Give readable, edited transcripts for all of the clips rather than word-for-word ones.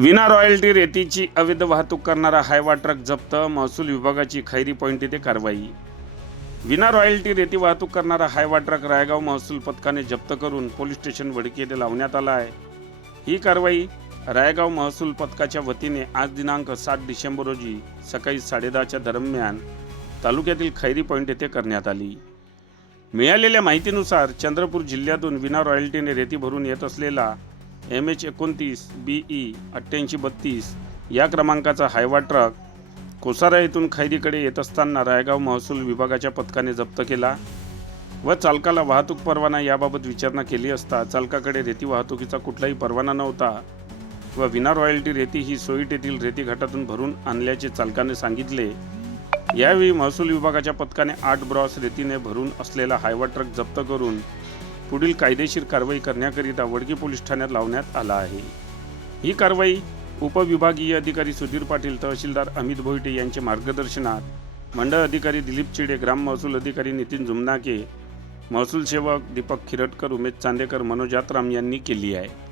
विना रॉयल्टी रेतीची अवैध वाहतूक करणारा हायवा ट्रक जप्त, महसूल विभागाची खैरी पॉईंट येथे कारवाई। विना रॉयल्टी रेती वाहतूक करणारा हायवा ट्रक रायगाव महसूल पथकाने जप्त करून पोलीस स्टेशन वडकी येथे लावण्यात आला आहे। ही कारवाई रायगाव महसूल पथकाच्या वतीने आज दिनांक 7 डिसेंबर रोजी सकाळी 10:30च्या दरम्यान तालुक्यातील खैरी पॉईंट येथे करण्यात आली। मिळालेल्या माहितीनुसार चंद्रपूर जिल्ह्यातून विना रॉयल्टीने रेती भरून येत असलेला MH29 BE 8832 या क्रमांकाचा हायवा ट्रक कोसारा येथून खैरीकडे येत असताना रायगाव महसूल विभागाच्या पथकाने जप्त केला व चालकाला वाहतूक परवाना याबाबत विचारणा केली असता चालकाकडे रेती वाहतुकीचा कुठलाही परवाना नव्हता व विना रॉयल्टी रेती ही सोईट येथील रेती घाटातून भरून आणल्याचे चालकाने सांगितले। यावेळी महसूल विभागाच्या पथकाने 8 ब्रॉस रेतीने भरून असलेला हायवा ट्रक जप्त करून पुढील कायदेशीर कारवाई करण्याकरिता वडकी पोलीस ठाण्यात लावण्यात आला आहे। ही कारवाई उपविभागीय अधिकारी सुधीर पाटील, तहसीलदार अमित भोईटे यांचे मार्गदर्शनात मंडळ अधिकारी दिलीप चिडे, ग्राम महसूल अधिकारी नितीन जुमनाके, महसूल सेवक दीपक खिरटकर, उमेश चांदेकर, मनोज यात्राम यांनी केली आहे।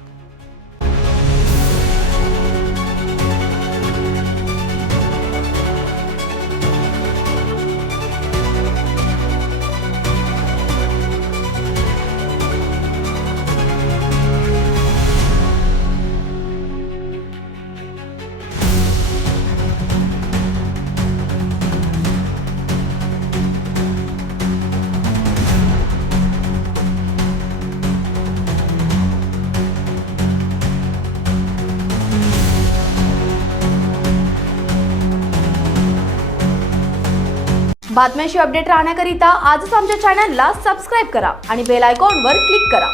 बातम्यांशी अपडेट राहण्याकरिता आजच आमच्या चॅनलला सबस्क्राईब करा आणि बेल आयकॉनवर क्लिक करा।